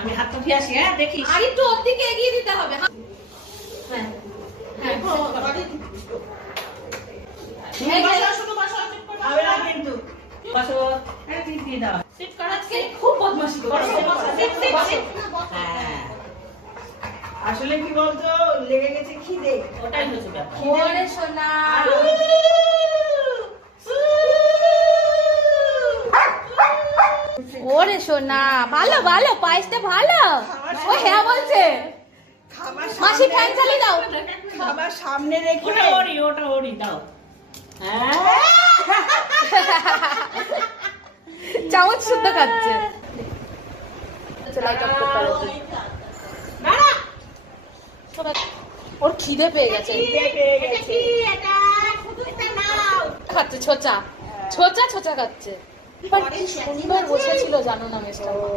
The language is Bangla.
আমি হাতটা ধুয়ে আসি। হ্যাঁ দেখিস আর একটু ওর দিকে এগিয়ে দিতে হবে। হ্যাঁ হবে না কিন্তু বসো। হ্যাঁ দিয়ে দাও। সিট করা আজকে খুব বদমাশি করছে। হ্যাঁ আসলে কি বলতো, লেগে গেছে খিদে। ওটাই হচ্ছে ব্যাপার। ওরে সোনা, ওরে সোনা, ভালো ভালো, পায়েসটা ভালো। ও হ্যাঁ বলছে। মাসি ফ্যান চালিয়ে দাও। খাবার সামনে রেখে ওটা ওরি দাও। হ্যাঁ চামচ শুদ্ধ খাচ্ছে। ওর খিদে পেয়ে গেছে, খাচ্ছে ছোচা ছোচা ছোচা খাচ্ছে। সুন্দর বসেছিল জানো না মেশটা।